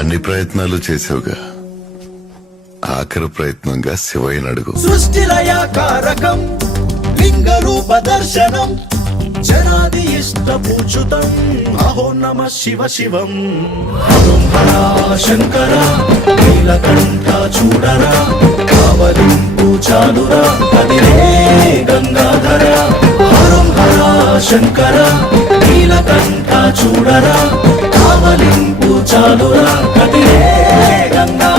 అన్ని ప్రయత్నాలు చేసావుగా, ఆఖరి ప్రయత్నంగా శివయ్యని అడుగు. సృష్టిలయాకారకం లింగ రూప దర్శనం జనాది ఇష్ట పూజుతం అహో నమ శివ శివం. ఓం హరా శంకర నీలకంఠ చూడరా కావలింపు చాలురా కదిలే గంగాధర. హరం హరా శంకర నీలకంఠ చూడరా కావలింపు చాలురా కదిలే గంగా